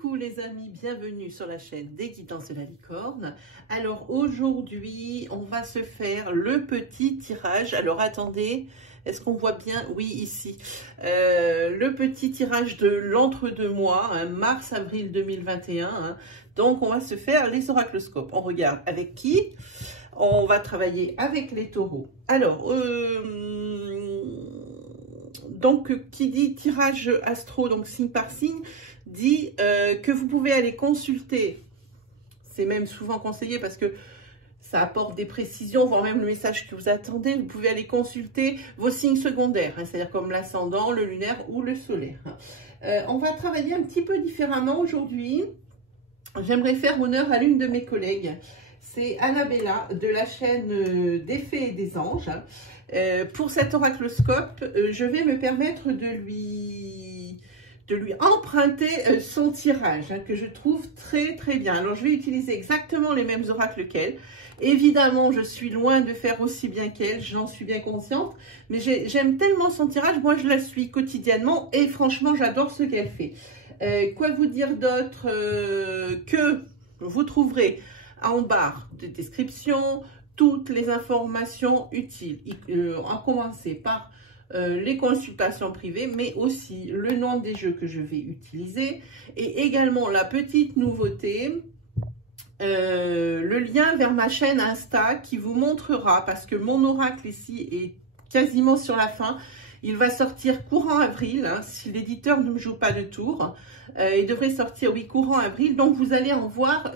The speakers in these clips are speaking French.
Coucou les amis, bienvenue sur la chaîne des Guidances de la Licorne. Alors aujourd'hui, on va se faire le petit tirage. Alors attendez, est-ce qu'on voit bien? Oui, ici. Le petit tirage de l'entre-deux-mois, hein, mars-avril 2021. Hein. Donc on va se faire les oracloscopes. On regarde avec qui? On va travailler avec les taureaux. Alors, donc qui dit tirage astro, donc signe par signe, dit que vous pouvez aller consulter, c'est même souvent conseillé parce que ça apporte des précisions, voire même le message que vous attendez, vous pouvez aller consulter vos signes secondaires, hein, c'est-à-dire comme l'ascendant, le lunaire ou le solaire. On va travailler un petit peu différemment aujourd'hui. J'aimerais faire honneur à l'une de mes collègues, c'est Annabella de la chaîne des Fées et des Anges. Pour cet oracloscope, je vais me permettre de lui emprunter son tirage, hein, que je trouve très bien. Alors je vais utiliser exactement les mêmes oracles qu'elle. Évidemment, je suis loin de faire aussi bien qu'elle, j'en suis bien consciente, mais j'aime tellement son tirage, moi je la suis quotidiennement et franchement j'adore ce qu'elle fait. Quoi vous dire d'autre? Que vous trouverez en barre de description toutes les informations utiles, à commencer par les consultations privées, mais aussi le nom des jeux que je vais utiliser et également la petite nouveauté, le lien vers ma chaîne Insta qui vous montrera, parce que mon oracle ici est quasiment sur la fin, il va sortir courant avril, hein, si l'éditeur ne me joue pas de tour, il devrait sortir, oui, courant avril, donc vous allez en voir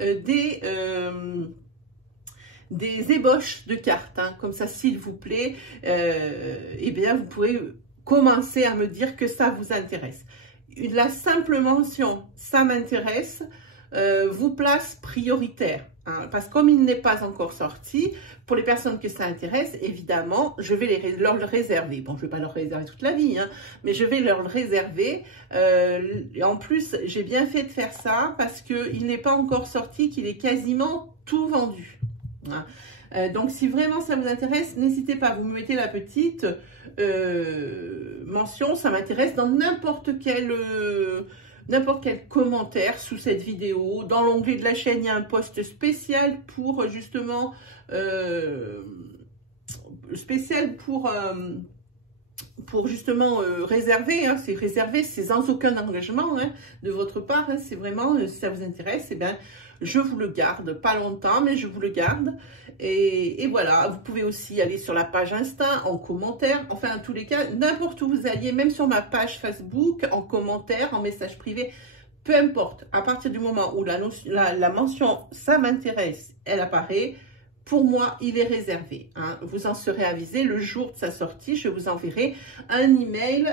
des ébauches de cartes, hein, comme ça, s'il vous plaît, eh bien, vous pourrez commencer à me dire que ça vous intéresse. La simple mention, ça m'intéresse, vous place prioritaire, hein, parce que comme il n'est pas encore sorti, pour les personnes que ça intéresse, évidemment, je vais leur le réserver. Bon, je ne vais pas leur réserver toute la vie, hein, mais je vais leur le réserver. En plus, j'ai bien fait de faire ça parce qu'il n'est pas encore sorti, qu'il est quasiment tout vendu. Donc si vraiment ça vous intéresse, n'hésitez pas, vous me mettez la petite mention, ça m'intéresse dans n'importe quel commentaire sous cette vidéo. Dans l'onglet de la chaîne, il y a un post spécial pour justement réserver, hein, c'est réservé, c'est sans aucun engagement, hein, de votre part, hein, c'est vraiment, si ça vous intéresse, eh bien, je vous le garde, pas longtemps, mais je vous le garde, et voilà, vous pouvez aussi aller sur la page Insta, en commentaire, enfin, en tous les cas, n'importe où vous alliez, même sur ma page Facebook, en commentaire, en message privé, peu importe, à partir du moment où la mention « ça m'intéresse », elle apparaît, pour moi, il est réservé. Hein. Vous en serez avisé le jour de sa sortie. Je vous enverrai un email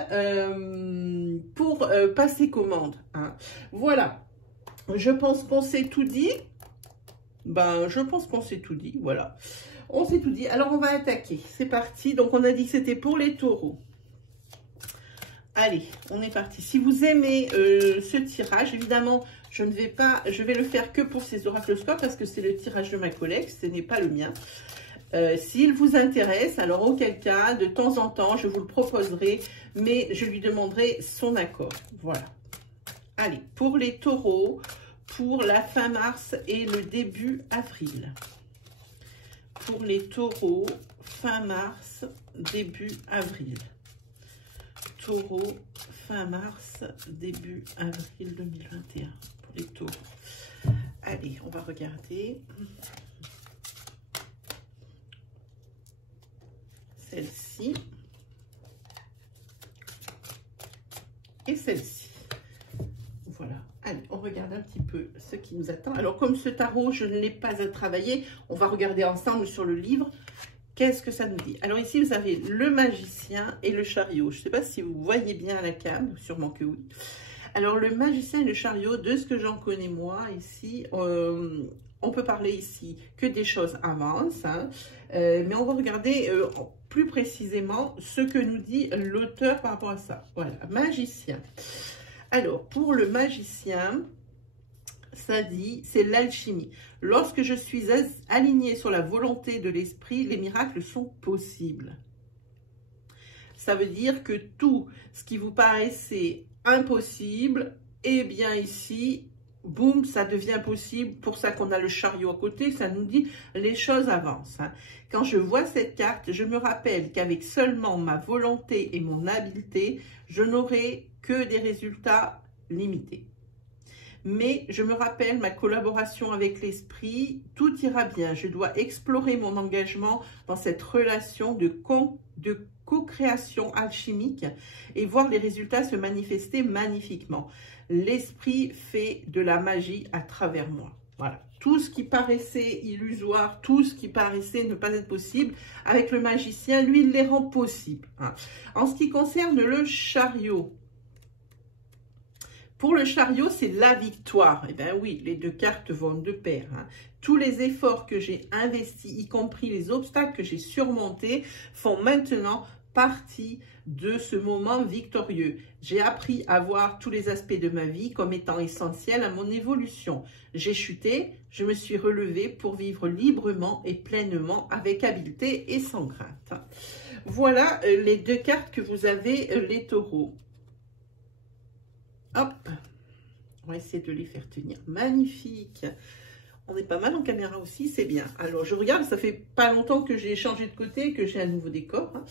pour passer commande. Hein. Voilà. Je pense qu'on s'est tout dit. Ben, je pense qu'on s'est tout dit. Voilà. On s'est tout dit. Alors, on va attaquer. C'est parti. Donc, on a dit que c'était pour les taureaux. Allez, on est parti. Si vous aimez ce tirage, évidemment, je vais le faire que pour ces oracloscopes parce que c'est le tirage de ma collègue, ce n'est pas le mien. S'il vous intéresse, alors auquel cas, de temps en temps, je vous le proposerai, mais je lui demanderai son accord. Voilà. Allez, pour les taureaux, pour la fin mars et le début avril. Pour les taureaux, fin mars, début avril. Taureau, fin mars, début avril 2021 pour les taureaux. Allez, on va regarder. Celle-ci. Et celle-ci. Voilà. Allez, on regarde un petit peu ce qui nous attend. Alors, comme ce tarot, je ne l'ai pas à travailler, on va regarder ensemble sur le livre. Qu'est-ce que ça nous dit? Alors ici, vous avez le magicien et le chariot. Je ne sais pas si vous voyez bien à la cam, sûrement que oui. Alors le magicien et le chariot, de ce que j'en connais moi, ici, on peut parler ici que des choses avancent, hein, mais on va regarder plus précisément ce que nous dit l'auteur par rapport à ça. Voilà, magicien. Alors, pour le magicien, ça dit, c'est l'alchimie. Lorsque je suis alignée sur la volonté de l'esprit, les miracles sont possibles. Ça veut dire que tout ce qui vous paraissait impossible, eh bien ici, boum, ça devient possible. Pour ça qu'on a le chariot à côté, ça nous dit les choses avancent. Hein. Quand je vois cette carte, je me rappelle qu'avec seulement ma volonté et mon habileté, je n'aurai que des résultats limités. Mais je me rappelle ma collaboration avec l'esprit, tout ira bien. Je dois explorer mon engagement dans cette relation de co-création alchimique et voir les résultats se manifester magnifiquement. L'esprit fait de la magie à travers moi. Voilà. Tout ce qui paraissait illusoire, tout ce qui paraissait ne pas être possible, avec le magicien, lui, il les rend possibles. Hein. En ce qui concerne le chariot, pour le chariot, c'est la victoire. Eh bien oui, les deux cartes vont de pair. Hein. Tous les efforts que j'ai investis, y compris les obstacles que j'ai surmontés, font maintenant partie de ce moment victorieux. J'ai appris à voir tous les aspects de ma vie comme étant essentiels à mon évolution. J'ai chuté, je me suis relevée pour vivre librement et pleinement avec habileté et sans crainte. Voilà les deux cartes que vous avez, les taureaux. Hop, on va essayer de les faire tenir. Magnifique. On est pas mal en caméra aussi, c'est bien. Alors, je regarde, ça fait pas longtemps que j'ai changé de côté, que j'ai un nouveau décor. Hein.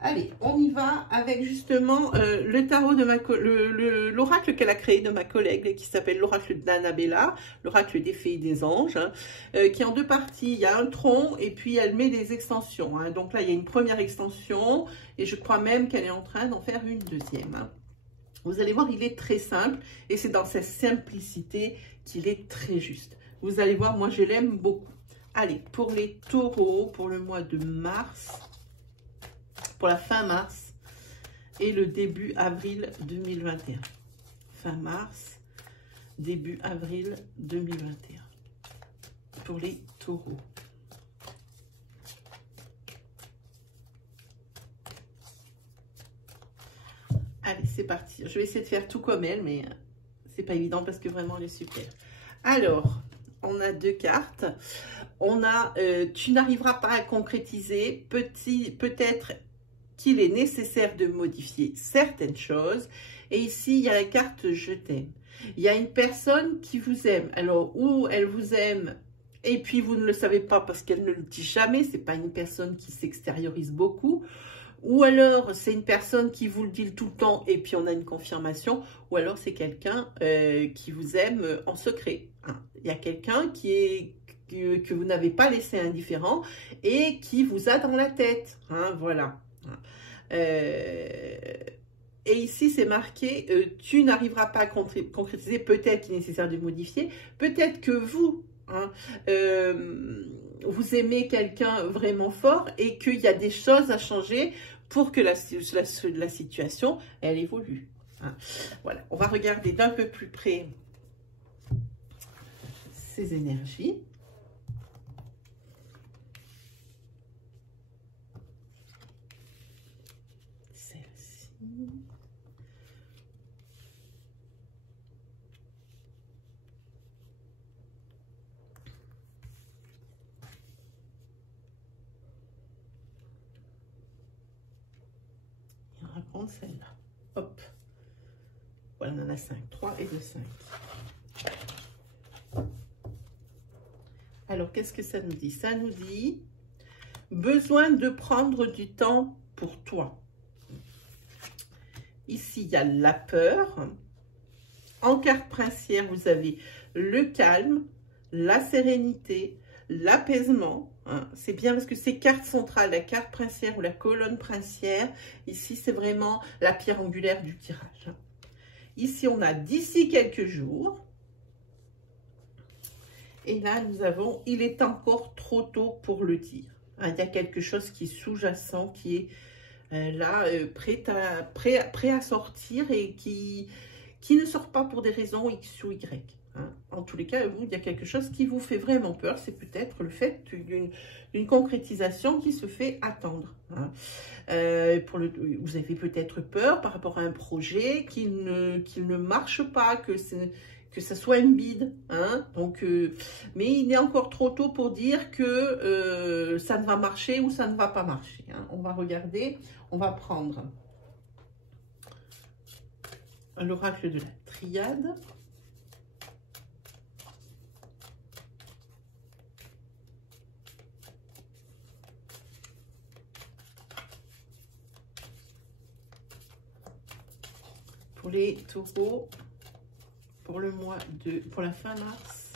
Allez, on y va avec justement le tarot de l'oracle qu'elle a créé de ma collègue, qui s'appelle l'oracle d'Annabella, l'oracle des fées et des anges, hein, qui est en deux parties. Il y a un tronc et puis elle met des extensions. Hein. Donc là, il y a une première extension et je crois même qu'elle est en train d'en faire une deuxième. Hein. Vous allez voir, il est très simple et c'est dans sa simplicité qu'il est très juste. Vous allez voir, moi, je l'aime beaucoup. Allez, pour les taureaux, pour le mois de mars, pour la fin mars et le début avril 2021. Fin mars, début avril 2021. Pour les taureaux. Allez, c'est parti. Je vais essayer de faire tout comme elle, mais c'est pas évident parce que vraiment, elle est super. Alors, on a deux cartes. On a tu n'arriveras pas à concrétiser. Peut-être qu'il est nécessaire de modifier certaines choses. Et ici, il y a la carte je t'aime. Il y a une personne qui vous aime. Alors, ou elle vous aime et puis vous ne le savez pas parce qu'elle ne le dit jamais. C'est pas une personne qui s'extériorise beaucoup. Ou alors, c'est une personne qui vous le dit tout le temps et puis on a une confirmation. Ou alors, c'est quelqu'un qui vous aime en secret. Hein. Il y a quelqu'un que vous n'avez pas laissé indifférent et qui vous a dans la tête. Hein, voilà. Et ici, c'est marqué, tu n'arriveras pas à concrétiser. Peut-être qu'il est nécessaire de modifier. Peut-être que vous... Hein, vous aimez quelqu'un vraiment fort et qu'il y a des choses à changer pour que la situation, elle évolue. Hein. Voilà, on va regarder d'un peu plus près ces énergies. Celle-ci. On va prendre celle-là. Hop. Voilà, on en a 5. 3 et 2, 5. Alors, qu'est-ce que ça nous dit? Ça nous dit besoin de prendre du temps pour toi. Ici, il y a la peur. En carte princière, vous avez le calme, la sérénité, l'apaisement. Hein. C'est bien parce que ces cartes centrales, la carte princière ou la colonne princière, ici, c'est vraiment la pierre angulaire du tirage. Hein. Ici, on a d'ici quelques jours. Et là, nous avons, il est encore trop tôt pour le dire. Hein, il y a quelque chose qui est sous-jacent, qui est là, prêt à sortir et qui ne sort pas pour des raisons X ou Y. Hein. En tous les cas, il y a quelque chose qui vous fait vraiment peur. C'est peut-être le fait d'une concrétisation qui se fait attendre. Hein. Vous avez peut-être peur par rapport à un projet qu'il ne marche pas, que ça soit une bide. Hein. Donc, mais il est encore trop tôt pour dire que ça ne va marcher ou ça ne va pas marcher. Hein. On va regarder, on va prendre l'oracle de la triade. les taureaux pour le mois pour la fin mars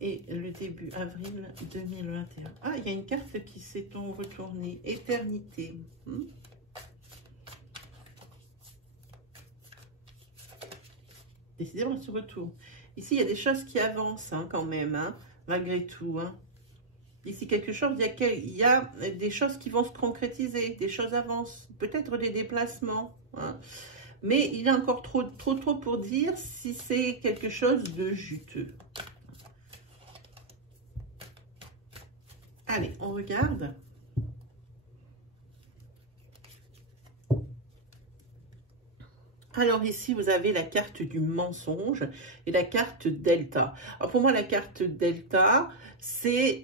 et le début avril 2021. Ah, il y a une carte qui s'est retournée. Éternité. Décidément, elle se retourne. Ici, il y a des choses qui avancent hein, quand même, hein, malgré tout. Hein. Ici, quelque chose, il y a des choses qui vont se concrétiser, des choses avancent, peut-être des déplacements. Hein. Mais il est encore trop tôt pour dire si c'est quelque chose de juteux. Allez, on regarde. Alors ici, vous avez la carte du mensonge et la carte Delta. Alors pour moi, la carte Delta, c'est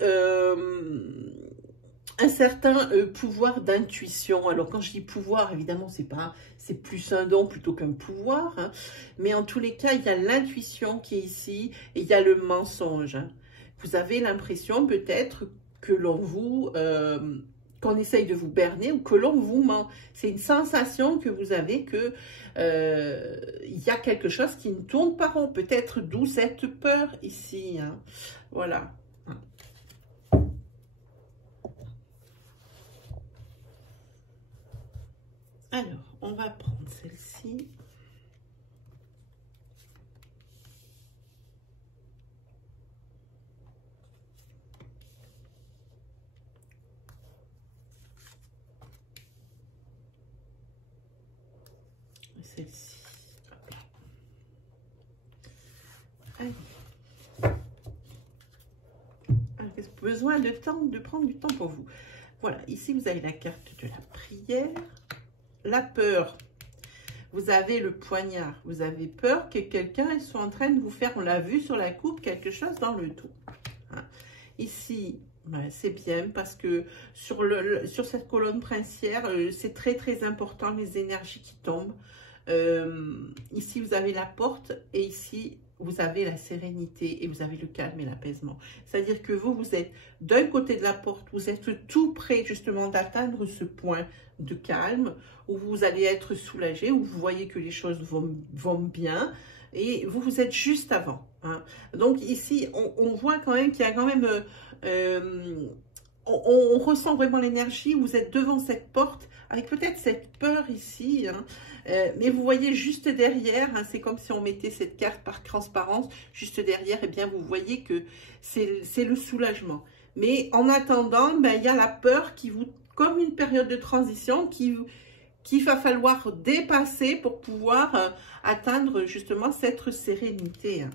un certain pouvoir d'intuition. Alors quand je dis pouvoir, évidemment, c'est plus un don plutôt qu'un pouvoir. Hein. Mais en tous les cas, il y a l'intuition qui est ici et il y a le mensonge. Hein. Vous avez l'impression peut-être que l'on vous... qu'on essaye de vous berner ou que l'on vous ment. C'est une sensation que vous avez que il y a quelque chose qui ne tourne pas rond. Peut-être d'où cette peur ici. Hein. Voilà. Alors, on va prendre celle-ci. Celle-ci. Besoin de prendre du temps pour vous. Voilà, ici vous avez la carte de la prière, la peur. Vous avez le poignard. Vous avez peur que quelqu'un soit en train de vous faire, on l'a vu sur la coupe, quelque chose dans le dos. Hein. Ici, ben, c'est bien parce que sur cette colonne princière, c'est très important les énergies qui tombent. Ici, vous avez la porte et ici, vous avez la sérénité et vous avez le calme et l'apaisement. C'est-à-dire que vous êtes d'un côté de la porte, vous êtes tout près justement d'atteindre ce point de calme où vous allez être soulagé, où vous voyez que les choses vont bien et vous êtes juste avant. Hein. Donc ici, on voit quand même qu'il y a quand même... on ressent vraiment l'énergie, vous êtes devant cette porte avec peut-être cette peur ici, hein, mais vous voyez juste derrière, hein, c'est comme si on mettait cette carte par transparence, juste derrière, et bien vous voyez que c'est le soulagement. Mais en attendant, ben, il y a la peur qui vous, comme une période de transition qu'il va falloir dépasser pour pouvoir atteindre justement cette sérénité. Hein.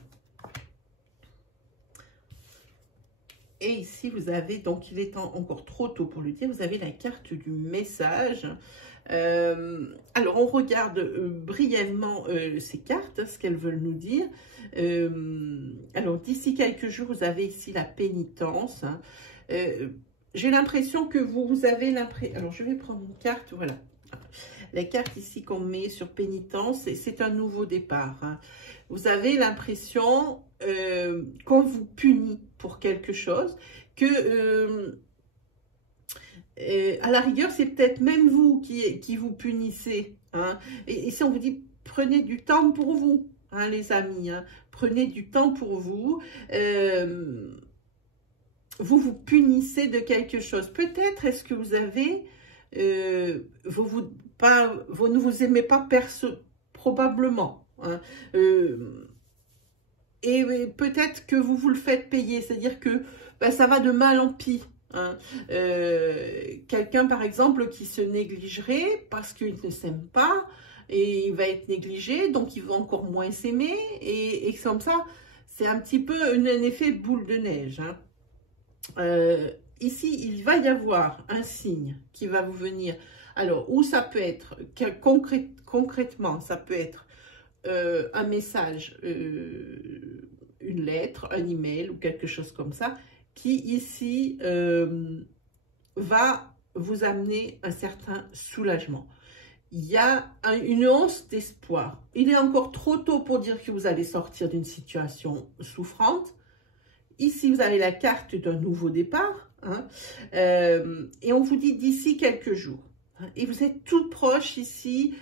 Et ici, vous avez, donc il est encore trop tôt pour le dire, vous avez la carte du message. Alors, on regarde brièvement ces cartes, ce qu'elles veulent nous dire. Alors, d'ici quelques jours, vous avez ici la pénitence. Hein. J'ai l'impression que vous avez l'impression... Alors, je vais prendre une carte, voilà. La carte ici qu'on met sur pénitence, c'est un nouveau départ. Hein. Vous avez l'impression qu'on vous punit pour quelque chose, que à la rigueur, c'est peut-être même vous qui vous punissez. Hein. Et si on vous dit, prenez du temps pour vous, hein, les amis, hein, prenez du temps pour vous. Vous vous punissez de quelque chose. Peut-être est-ce que vous avez... vous ne vous aimez pas probablement. Hein. Et peut-être que vous le faites payer, c'est-à-dire que ben, ça va de mal en pis. Hein. Quelqu'un, par exemple, qui se négligerait parce qu'il ne s'aime pas, et il va être négligé, donc il va encore moins s'aimer, et comme ça, c'est un petit peu un effet boule de neige. Hein. Ici, il va y avoir un signe qui va vous venir. Alors, où ça peut être, concrètement, ça peut être un message, une lettre, un email ou quelque chose comme ça, qui ici va vous amener un certain soulagement. Il y a une once d'espoir. Il est encore trop tôt pour dire que vous allez sortir d'une situation souffrante. Ici, vous avez la carte d'un nouveau départ. Hein, et on vous dit d'ici quelques jours. Hein, et vous êtes tout proche ici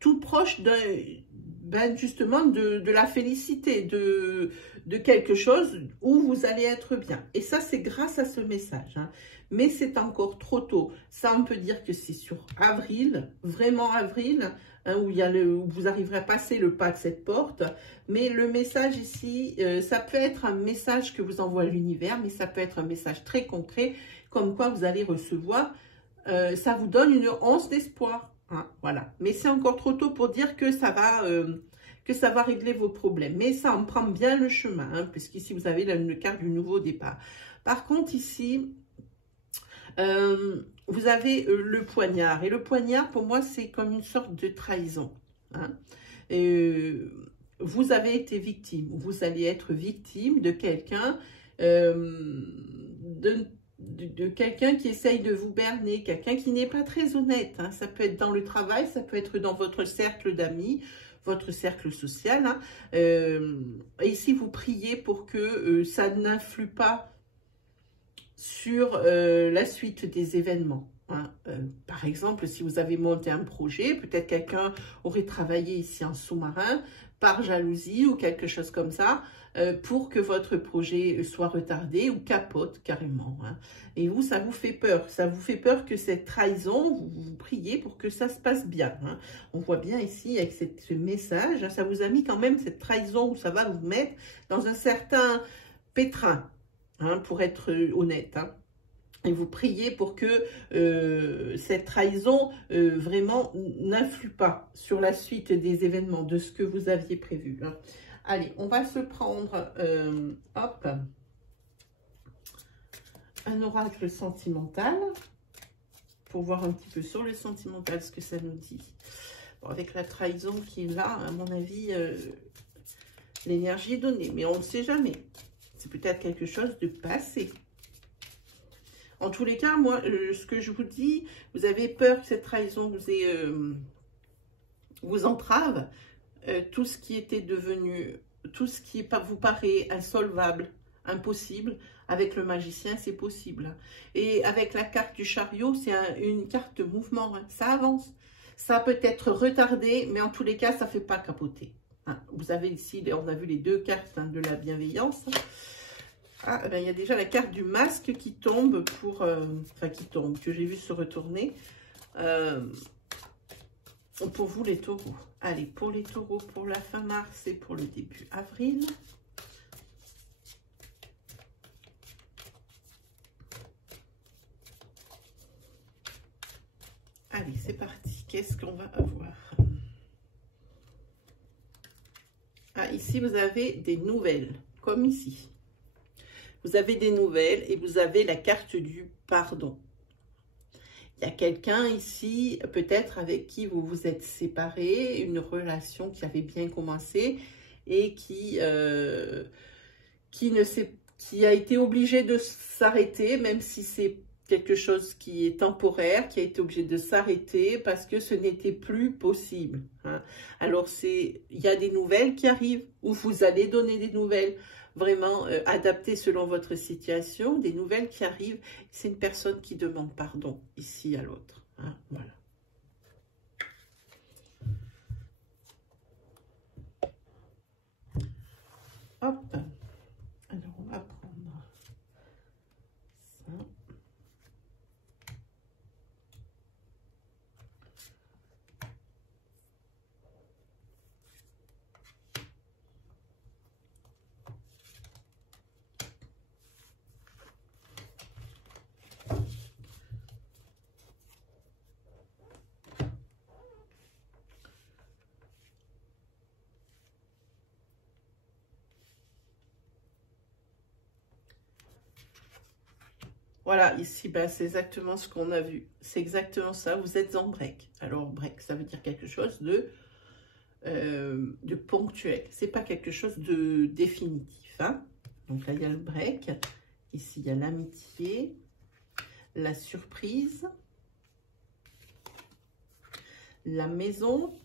tout proche justement de la félicité, de quelque chose où vous allez être bien. Et ça, c'est grâce à ce message. Hein. Mais c'est encore trop tôt. Ça, on peut dire que c'est sur avril, vraiment avril, hein, où vous arriverez à passer le pas de cette porte. Mais le message ici, ça peut être un message que vous envoie l'univers, mais ça peut être un message très concret, comme quoi vous allez recevoir. Ça vous donne une once d'espoir. Hein, voilà. Mais c'est encore trop tôt pour dire que ça va régler vos problèmes. Mais ça en prend bien le chemin, hein, puisqu'ici, vous avez le carte du nouveau départ. Par contre, ici, vous avez le poignard. Et le poignard, pour moi, c'est comme une sorte de trahison. Hein. Vous avez été victime. Vous allez être victime de quelqu'un, de quelqu'un qui essaye de vous berner, quelqu'un qui n'est pas très honnête. Hein. Ça peut être dans le travail, ça peut être dans votre cercle d'amis, votre cercle social. Hein. Ici, vous priez pour que ça n'influe pas sur la suite des événements. Hein. Par exemple, si vous avez monté un projet, peut-être quelqu'un aurait travaillé ici en sous-marin par jalousie ou quelque chose comme ça, pour que votre projet soit retardé ou capote carrément. Hein. Et vous, ça vous fait peur. Ça vous fait peur que cette trahison, vous priez pour que ça se passe bien. Hein. On voit bien ici avec ce message, hein, ça vous a mis quand même cette trahison où ça va vous mettre dans un certain pétrin, hein, pour être honnête. Hein. Et vous priez pour que cette trahison vraiment n'influe pas sur la suite des événements, de ce que vous aviez prévu. Hein. Allez, on va se prendre, hop, un oracle sentimental, pour voir un petit peu sur le sentimental ce que ça nous dit. Bon, avec la trahison qui est là, à mon avis, l'énergie est donnée, mais on ne sait jamais. C'est peut-être quelque chose de passé. En tous les cas, moi, ce que je vous dis, vous avez peur que cette trahison vous entrave. Tout ce qui était devenu, tout ce qui vous paraît insolvable, impossible, avec le magicien, c'est possible. Et avec la carte du chariot, c'est une carte de mouvement, hein. Ça avance. Ça peut être retardé, mais en tous les cas, ça ne fait pas capoter. Hein. Vous avez ici, on a vu les deux cartes, hein, de la bienveillance. Ah, ben, il y a déjà la carte du masque qui tombe que j'ai vu se retourner. Pour vous les taureaux. Allez, pour les taureaux, pour la fin mars et pour le début avril. Allez, c'est parti. Qu'est-ce qu'on va avoir? Ah, ici, vous avez des nouvelles, comme ici. Vous avez des nouvelles et vous avez la carte du pardon. Il y a quelqu'un ici, peut-être avec qui vous vous êtes séparés, une relation qui avait bien commencé et qui a été obligé de s'arrêter, même si c'est quelque chose qui est temporaire, qui a été obligé de s'arrêter parce que ce n'était plus possible. Hein. Alors, il y a des nouvelles qui arrivent, ou vous allez donner des nouvelles vraiment adaptées selon votre situation, des nouvelles qui arrivent. C'est une personne qui demande pardon ici à l'autre. Hein. Voilà. Hop. Alors, on va prendre ça. Voilà, ici, ben, c'est exactement ce qu'on a vu. C'est exactement ça, vous êtes en break. Alors, break, ça veut dire quelque chose de ponctuel. C'est pas quelque chose de définitif. Hein. Donc là, il y a le break. Ici, il y a l'amitié, la surprise, la maison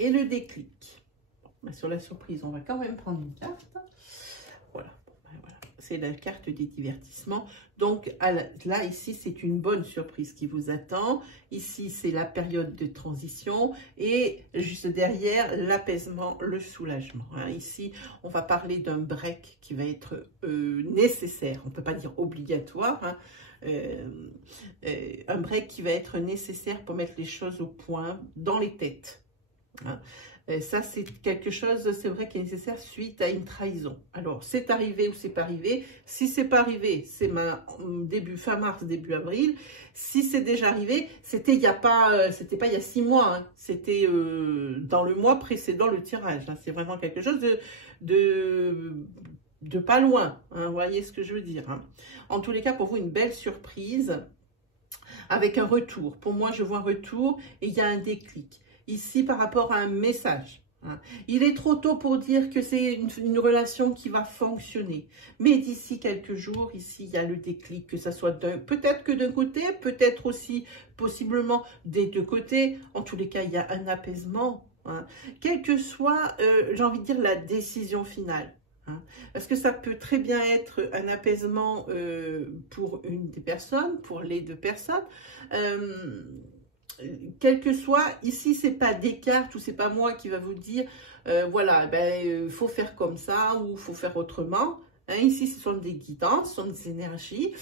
et le déclic. Bon, ben, sur la surprise, on va quand même prendre une carte. Voilà. Bon, ben, voilà. c'est la carte des divertissements. Donc là, ici, c'est une bonne surprise qui vous attend. Ici, c'est la période de transition. Et juste derrière, l'apaisement, le soulagement. Hein. Ici, on va parler d'un break qui va être nécessaire. On ne peut pas dire obligatoire. Hein. Un break qui va être nécessaire pour mettre les choses au point dans les têtes. Hein. Ça, c'est quelque chose, c'est vrai, qui est nécessaire suite à une trahison. Alors, c'est arrivé ou c'est pas arrivé. Si c'est pas arrivé, c'est fin mars, début avril. Si c'est déjà arrivé, c'était c'était pas il y a 6 mois. Hein. C'était dans le mois précédent le tirage. Hein. C'est vraiment quelque chose de pas loin. Hein. Vous voyez ce que je veux dire. Hein. En tous les cas, pour vous, une belle surprise avec un retour. Pour moi, je vois un retour et il y a un déclic. Ici, par rapport à un message. Hein. Il est trop tôt pour dire que c'est une relation qui va fonctionner. Mais d'ici quelques jours, ici, il y a le déclic, que ça soit peut-être que d'un côté, peut-être aussi, possiblement, des deux côtés. En tous les cas, il y a un apaisement. Hein. Quelle que soit, j'ai envie de dire, la décision finale. Hein. Parce que ça peut très bien être un apaisement pour une des personnes, pour les deux personnes. Quel que soit, ici, c'est pas Descartes ou c'est pas moi qui va vous dire, voilà, faut faire comme ça ou faut faire autrement. Hein, ici, ce sont des guidances, ce sont des énergies.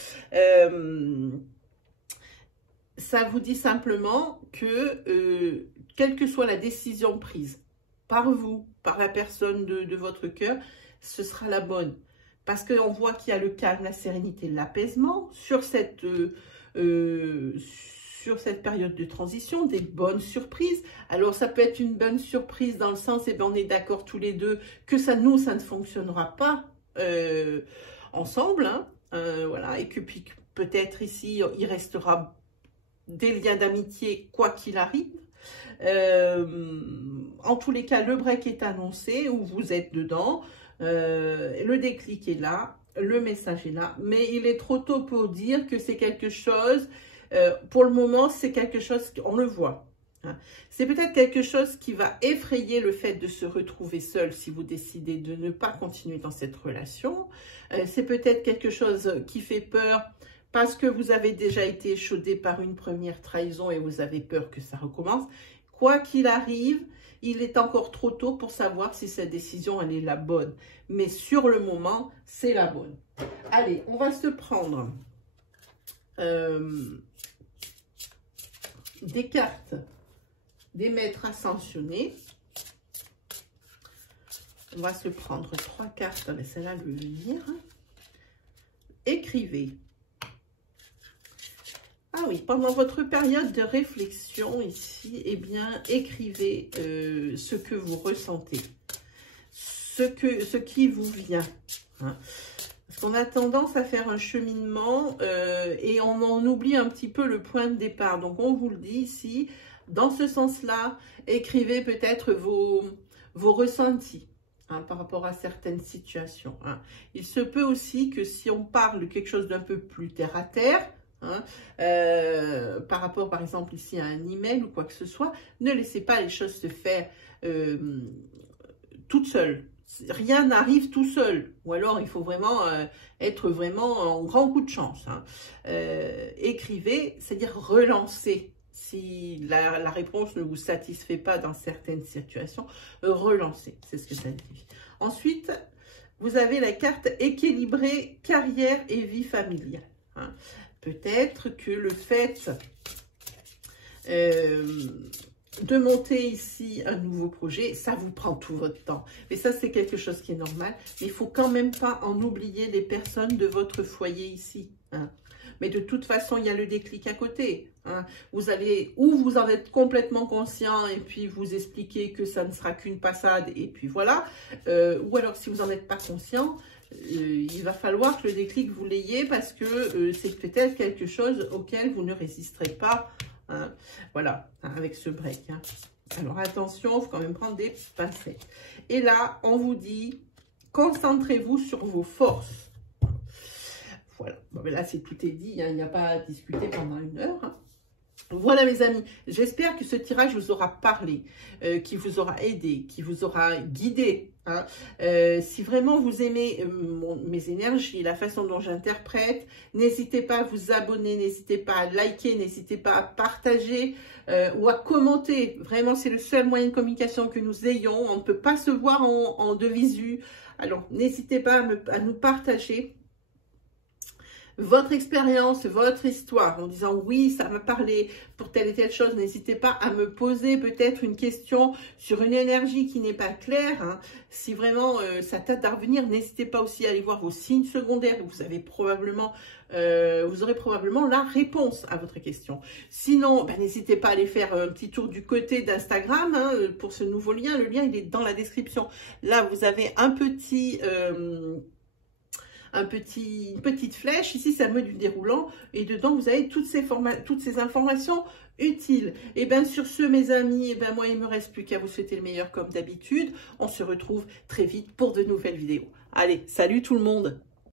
Ça vous dit simplement que, quelle que soit la décision prise par vous, par la personne de votre cœur, ce sera la bonne. Parce qu'on voit qu'il y a le calme, la sérénité, l'apaisement sur cette période de transition, des bonnes surprises. Alors, ça peut être une bonne surprise dans le sens, on est d'accord tous les deux que ça ne fonctionnera pas ensemble. Hein, voilà, et que puis peut-être ici, il restera des liens d'amitié, quoi qu'il arrive. En tous les cas, le break est annoncé, ou vous êtes dedans. Le déclic est là, le message est là. Mais il est trop tôt pour dire que c'est quelque chose... pour le moment, c'est quelque chose qu'on le voit. Hein. C'est peut-être quelque chose qui va effrayer le fait de se retrouver seul si vous décidez de ne pas continuer dans cette relation. C'est peut-être quelque chose qui fait peur parce que vous avez déjà été échaudé par une première trahison et vous avez peur que ça recommence. Quoi qu'il arrive, il est encore trop tôt pour savoir si cette décision, elle est la bonne. Mais sur le moment, c'est la bonne. Allez, on va se prendre... des cartes des maîtres ascensionnés. On va se prendre 3 cartes, mais celle-là, le lire. Écrivez. Ah oui, pendant votre période de réflexion ici, eh bien, écrivez ce que vous ressentez, ce qui vous vient. Hein. Parce qu'on a tendance à faire un cheminement et on en oublie un petit peu le point de départ. Donc, on vous le dit ici, dans ce sens-là, écrivez peut-être vos ressentis hein, par rapport à certaines situations. Hein. Il se peut aussi que si on parle de quelque chose d'un peu plus terre-à-terre, hein, par rapport, par exemple, ici à un email ou quoi que ce soit, ne laissez pas les choses se faire toutes seules. Rien n'arrive tout seul, ou alors il faut vraiment être vraiment en grand coup de chance. Hein. Écrivez, c'est-à-dire relancer. Si la réponse ne vous satisfait pas dans certaines situations, relancez, c'est ce que ça dit. Ensuite, vous avez la carte équilibrée, carrière et vie familiale. Hein. Peut-être que le fait... de monter ici un nouveau projet, ça vous prend tout votre temps. Mais ça, c'est quelque chose qui est normal. Mais il faut quand même pas en oublier les personnes de votre foyer ici. Hein. Mais de toute façon, il y a le déclic à côté. Hein. Vous allez, ou vous en êtes complètement conscient et puis vous expliquez que ça ne sera qu'une passade et puis voilà. Ou alors, si vous n'en êtes pas conscient, il va falloir que le déclic, vous l'ayez parce que c'est peut-être quelque chose auquel vous ne résisterez pas. Hein, voilà, hein, avec ce break. Hein. Alors, attention, il faut quand même prendre des pincettes. Et là, on vous dit, concentrez-vous sur vos forces. Voilà. Bon, ben là, tout est dit. Hein, il n'y a pas à discuter pendant 1 heure. Hein. Voilà mes amis, j'espère que ce tirage vous aura parlé, qui vous aura aidé, qui vous aura guidé. Hein. Si vraiment vous aimez mes énergies, la façon dont j'interprète, n'hésitez pas à vous abonner, n'hésitez pas à liker, n'hésitez pas à partager ou à commenter. Vraiment, c'est le seul moyen de communication que nous ayons. On ne peut pas se voir en de visu. Alors, n'hésitez pas à nous partager votre expérience, votre histoire, en disant oui, ça m'a parlé pour telle et telle chose. N'hésitez pas à me poser peut-être une question sur une énergie qui n'est pas claire. Hein. Si vraiment ça tâte à revenir, n'hésitez pas aussi à aller voir vos signes secondaires. Vous aurez probablement la réponse à votre question. Sinon, ben, n'hésitez pas à aller faire un petit tour du côté d'Instagram hein, pour ce nouveau lien. Le lien, il est dans la description. Là, vous avez une petite flèche, ici c'est un menu déroulant, et dedans vous avez toutes ces informations utiles. Et bien sur ce mes amis, et ben moi il me reste plus qu'à vous souhaiter le meilleur comme d'habitude. On se retrouve très vite pour de nouvelles vidéos. Allez, salut tout le monde!